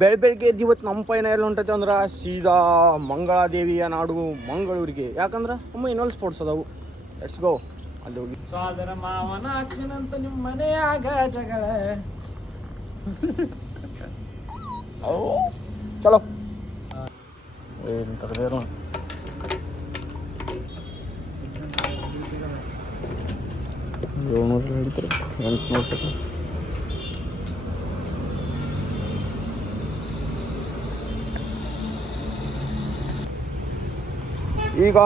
ಬೆಳಗ್ಗೆ ಇವತ್ತು ನಮ್ಮ ಪೈನ ಎಲ್ಲ ಹೊಂಟೈತೆ ಅಂದ್ರೆ ಸೀದಾ ಮಂಗಳಾದೇವಿಯ ನಾಡು ಮಂಗಳೂರಿಗೆ. ಯಾಕಂದ್ರೆ ಇನ್ನೊಂದು ಸ್ಪೋರ್ಟ್ಸ್ ಅದಾವು. ಲೆಟ್ಸ್ ಗೋ ಅಲ್ಲಿ ಹೋಗಿ. ಸಾದರ ಮಾವನ ಹಾಕ್ತೀನಂತ ನಿಮ್ಮ ಮನೆಯಾಗ ಜಗಳ. ಓ ಚಲೋ ಏನು ತರದೇನು $700 ಹಿಡಿತಾರೆ, $800. ಈಗ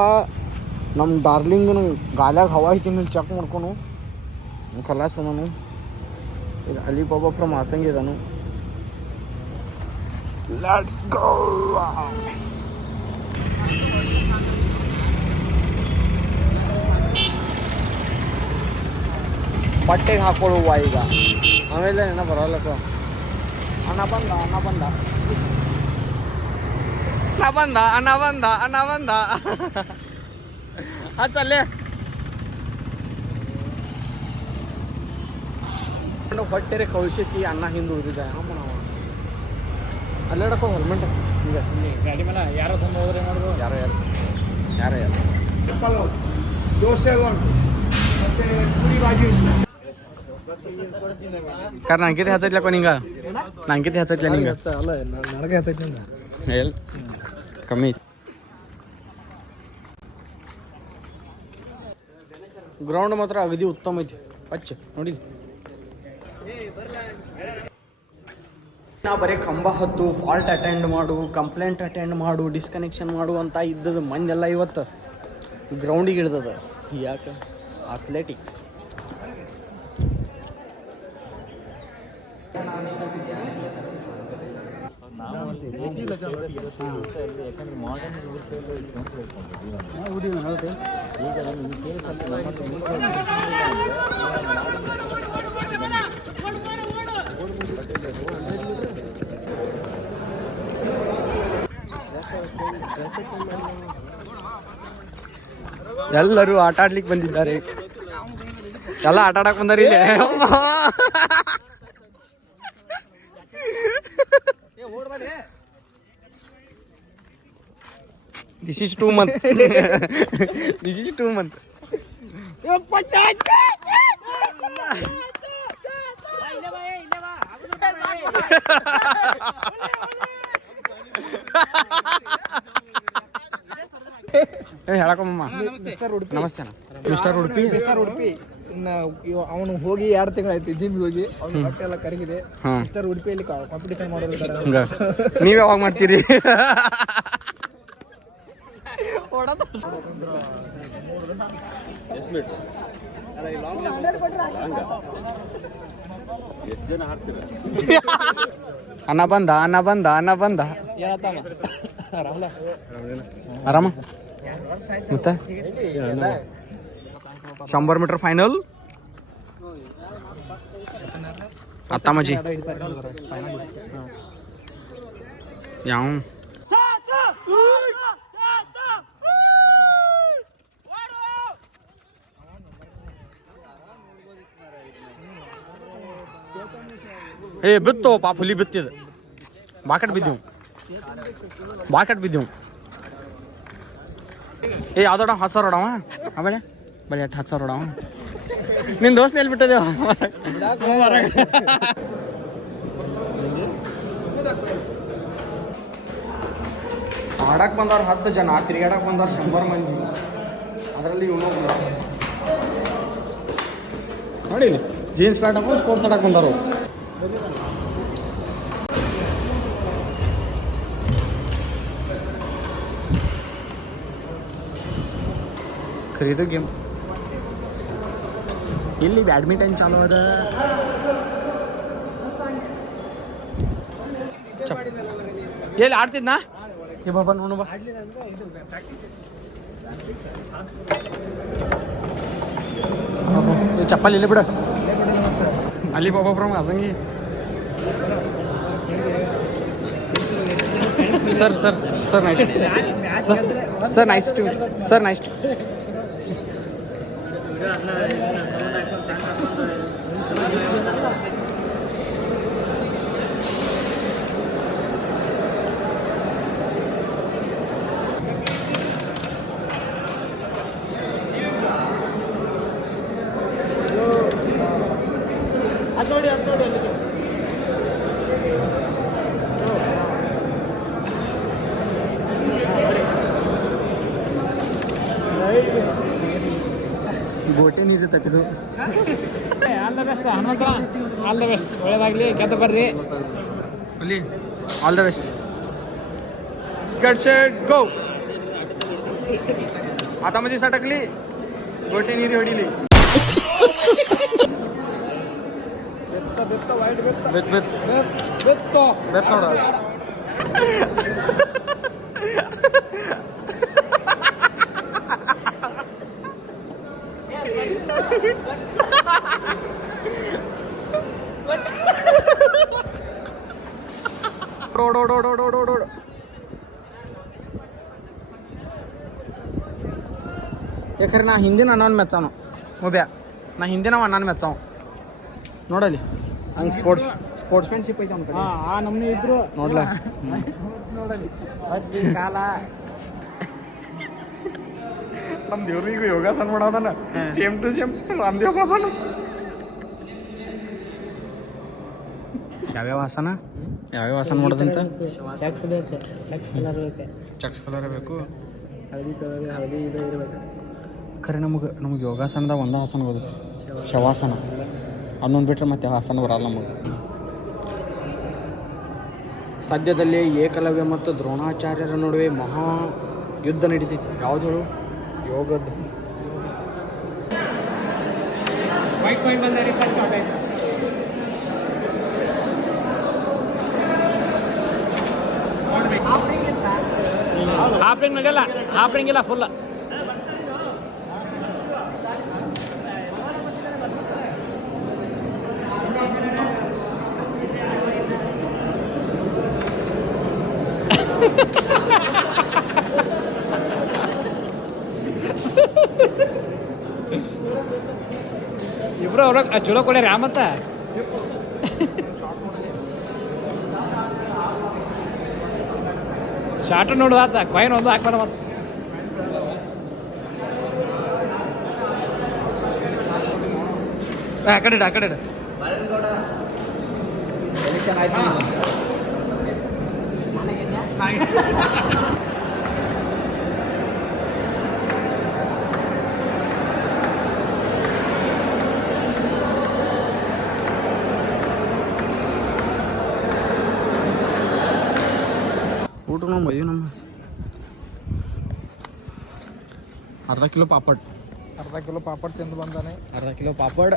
ನಮ್ಮ ಡಾರ್ಲಿಂಗನು ಗಾಲ್ಯಾಗ ಹವಾ ಐತಿ ಮೇಲೆ ಚೆಕ್ ಮಾಡ್ಕೊನು ಖಲಾಸ್ ಬಂದನು. ಇದು ಅಲಿಬಾಬಾ ಫ್ರಮ್ ಹಾಸಂಗಿ ಇದಾನು. Let's go. ಬಟ್ಟೆಗೆ ಹಾಕೊಳ್ಳುವ ಈಗ. ಆಮೇಲೆ ಏನ ಬರೋಲ್ಲಕ್ಕ. ಅಣ್ಣ ಬಂದ ಅಣ್ಣ ಬಂದ ಅಣ್ಣ ಬಂದ ಅಣ್ಣ ಬಂದ ಅಣ್ಣ ಬಂದ ಹಚ್ಚಲ್ಲೇ ಹೊಟ್ಟೆರೆ ಕಳಿಸೈತಿ. ಅಣ್ಣ ಹಿಂದೆ ಉಳಿದಿದ್ದ ಅಮ್ಮ ನಾವು ಅಲ್ಲೇಡಪ್ಪ ಹೆಲ್ಮೆಟ್ ಹಿಂಗೆ ಗಾಡಿ ಮೇಲೆ ಯಾರೋ ತಂದು ಹೋದ್ರೆ ಮಾಡೋದು. ಯಾರೋ ಯಾರು ಯಾರೋ ಯಾರು ದೋಸೆ ಪೂರಿ ಬಾಜಿ कारण अंकित ह्याच्यातल्या कोणी का अंकित ह्याच्यातल्या नाही का ನನಗೆ ह्याच्यातल्या हेल कमी ಗ್ರೌಂಡ್ ಮಾತ್ರ ಅಗದಿ ಉತ್ತಮ ಐತಿ. ಹಚ್ಚ ನೋಡಿ ನಾ ಬರೀ ಕಂಬ ಹತ್ತು, ಫಾಲ್ಟ್ ಅಟೆಂಡ್ ಮಾಡು, ಕಂಪ್ಲೇಂಟ್ ಅಟೆಂಡ್ ಮಾಡು, ಡಿಸ್ಕನೆಕ್ಷನ್ ಮಾಡು ಅಂತ ಇದ್ದದ ಮಂದೆಲ್ಲ ಇವತ್ತು ಗ್ರೌಂಡಿಗೆ ಹಿಡ್ದದ. ಯಾಕೆ ಅಥ್ಲೆಟಿಕ್ಸ್ ಎಲ್ಲರೂ ಆಟ ಆಡ್ಲಿಕ್ಕೆ ಬಂದಿದ್ದಾರೆ. ಎಲ್ಲ ಆಟ ಆಡಕ್ ಬಂದಾರ ಇಲ್ಲಿ. This is 2 months. This is 2 months. ಹೇಳಕಮ್ಮ ನಮಸ್ತೆ ಮಿಸ್ಟರ್ ಉಡುಪಿ. ಮಿಸ್ಟರ್ ಉಡುಪಿ ಅವನು ಹೋಗಿ 2 ತಿಂಗಳಾಯ್ತು ಜಿಮ್ಗೆ ಹೋಗಿ. ಅವ್ನ ಬಟ್ಟೆ ಎಲ್ಲ ಕರಗಿದೆ. ಮಿಸ್ಟರ್ ಉಡುಪಿಯಲ್ಲಿ ಕಾಂಪಿಟೇಷನ್ ಮಾಡೋದು. ನೀವ್ ಯಾವಾಗ ಮಾಡ್ತೀರಿ? ಅಣ್ಣ ಬಂದ ಅಣ್ಣ ಬಂದ ಅಣ್ಣ ಬಂದ ಆರಾಮ. ಮತ್ತೆ 100 मीटर फायनल आता माझी ಯಾವ ಏ ಬಿತ್ತು ಪಾಪ ಹುಲಿ ಬಿತ್ತಿದ. ಬಾಕಟ್ ಬಿದ್ದೀವಿ ಬಾಕಟ್ ಬಿದ್ದೀವಿ. ಏ ಯಾವ್ದೋಡ 10,000 ಹೊಡವ ಆಮೇಲೆ ಬಳಿ 10,000 ಹೊಡವ. ನಿನ್ನ ದೋಸ್ತ ಎಲ್ಲಿ ಬಿಟ್ಟದೇವ? ಆಡಕ್ಕೆ ಬಂದವ್ರು 10 ಜನ, ತಿರುಗಾಡಕ್ಕೆ ಬಂದವ್ರು 100 ಮಂದಿ. ಅದರಲ್ಲಿ ಇವನು ನೋಡಿ ಜೀನ್ಸ್ ಪ್ಯಾಂಟ್ ಹಾಕೊಂಡು ಸ್ಪೋರ್ಟ್ಸ್ ಆಡಕ್ಕೆ ಬಂದವರು. ಖರೀದು ಗೇಮ್ ಇಲ್ಲಿ ಬ್ಯಾಡ್ಮಿಂಟನ್ ಚಾಲು ಅದ. ಎಲ್ಲಿ ಆಡ್ತಿದ್ನಾ? ಏ ಬಾಬಾ ನೋಡು ಬಾ. ಚಪ್ಪಲ್ ಇಲ್ಲಿ ಬಿಡ. ಅಲ್ಲಿ Baba from Hasangi. Sir sir sir nice sir nice to sir nice to. ನೀರು ತಪ್ಪಿದು. All the best Hanumanta, all the best, ಒಳ್ಳೇದಾಗಲಿ, ಗೆದ್ದು ಬರ್ರಿ. ಅಲ್ಲಿ all the best. Get set go. आता म्हणजे सटकली गोटे नीरी ಹೊಡಿಲಿ. ಬೆತ್ತ ಬೆತ್ತ ವೈಟ್ ಬೆತ್ತ ಬೆತ್ ಬೆತ್ ಬೆತ್ತ ಬೆತ್ ನೋಡ. ಓಡೋಡೋಡೋಡೋಡೋಡೋಡ. ಯಾಕಂದ್ರೆ ನಾ ಹಿಂದಿನ ಅಣ್ಣನ ಮೆಚ್ಚಾನು ಮುಬ್ಯಾ, ನಾ ಹಿಂದಿನ ಅಣ್ಣನ ಮೆಚ್ಚಾವ ನೋಡಲಿ. ಹಂಗೆ ಸ್ಪೋರ್ಟ್ಸ್ಮನ್ಶಿಪ್ ಐತೆ ಅವ್ನ ಕಡೆ. ಆ ನಮ್ನಿ ಇದ್ರು ನೋಡ್ಲ ನೋಡಲಿ ಅಜ್ಜಿ ಕಾಲ. ನಮ್ಮ ದೇವ್ರಿಗೂ ಯೋಗಾಸನ ಮಾಡೋದನ್ನ ಸೇಮ್ ಟು ಸೇಮ್ ರಾಮದೇವ್ ಬಾಬಾನು. ಯಾವ್ಯಾವ ಆಸನ ಮಾಡೋದಂತ? ಚೆಕ್ಸ್ ಬೇಕು, ಚೆಕ್ಸ್ ಕಲರ್ ಬೇಕು, ಚಕ್ಸ್ ಕಲರ್ ಬೇಕು, ಹಳದಿ ಕಲರ್, ಹಳದಿ ಇದು ಇರಬೇಕು. ಖರೆ ನಮಗೆ ಯೋಗಾಸನದಾಗ ಒಂದು ಆಸನ ಬರುತ್ತೆ, ಶವಾಸನ. ಅದನ್ನೊಂದು ಬಿಟ್ರೆ ಮತ್ತೆ ಆಸನ ಬರಲ್ಲ ನಮಗೆ. ಸದ್ಯದಲ್ಲಿ ಏಕಲವ್ಯ ಮತ್ತು ದ್ರೋಣಾಚಾರ್ಯರ ನಡುವೆ ಮಹಾ ಯುದ್ಧ ನಡೀತೈತಿ. ಯಾವುದು ಹೇಳು? ಯೋಗದ್ದು. ಹಾಫ್ರಿಂಗ್ ಇಲ್ಲ ಫುಲ್. ಇಬ್ರು ಅವ್ರ ಚಲೋ ಕೊಡ್ಯಾರ ಮತ್ತ ಶಾರ್ಟ್ ನೋಡುದಾತ ಕಾಯಿನ್ ಒಂದು ಹಾಕ್ಬಾರ ಮತ್ತೆ. ಆ ಕಡೆ ಊಟ ನಮ್ಮ ಅಯ್ಯೋ ನಮ್ಮ ಅರ್ಧ ಕಿಲೋ ಪಾಪಡ್ ತಿಂದು ಬಂದಾನೆ. ಅರ್ಧ ಕಿಲೋ ಪಾಪಡ್.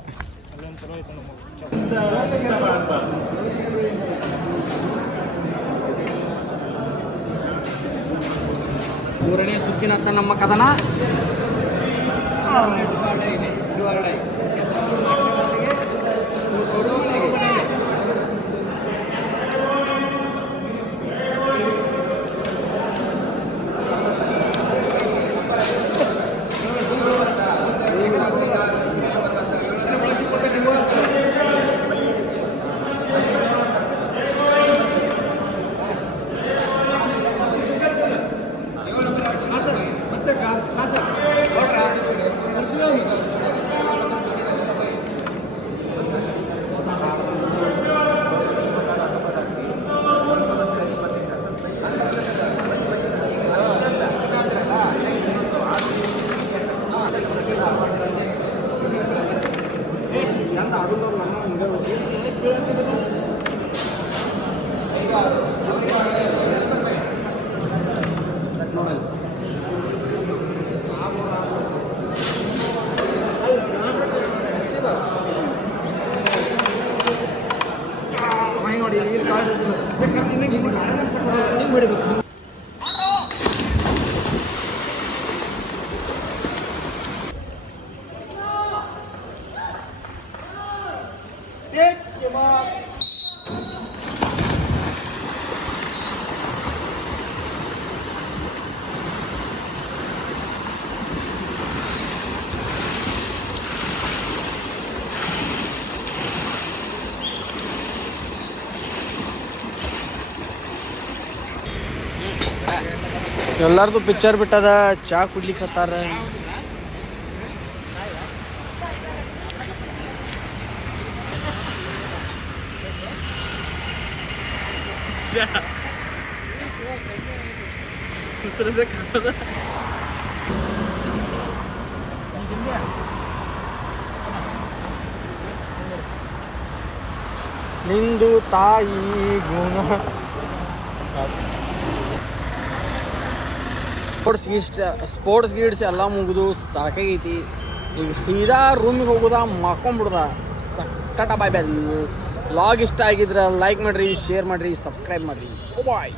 ಮೂರನೇ ಸುತ್ತಿನತ್ತ ನಮ್ಮ ಕದನ. ಎಲ್ಲಾರ್ದು ಪಿಕ್ಚರ್ ಬಿಟ್ಟದ, ಚಾ ಕುಡ್ಲಿಕ್ಕತ್ತಾರ. ನಿಂದು ತಾಯಿ ಗುಣ. ಸ್ಪೋರ್ಟ್ಸ್ ಗೀಡ್ಸ್ ಎಲ್ಲ ಮುಗಿದು ಸಾಕಾಗೈತಿ. ಈಗ ಸೀದಾ ರೂಮಿಗೆ ಹೋಗೋದ ಮಕ್ಕೊಂಬಿಡ್ದ. ಟಾಟಾ ಬಾಯ್ ಬಾಯ್. ಲಾಗ್ ಇಷ್ಟ ಆಗಿದ್ರೆ ಲೈಕ್ ಮಾಡಿರಿ, ಶೇರ್ ಮಾಡಿರಿ, ಸಬ್ಸ್ಕ್ರೈಬ್ ಮಾಡಿರಿ. ಬಾಯ್.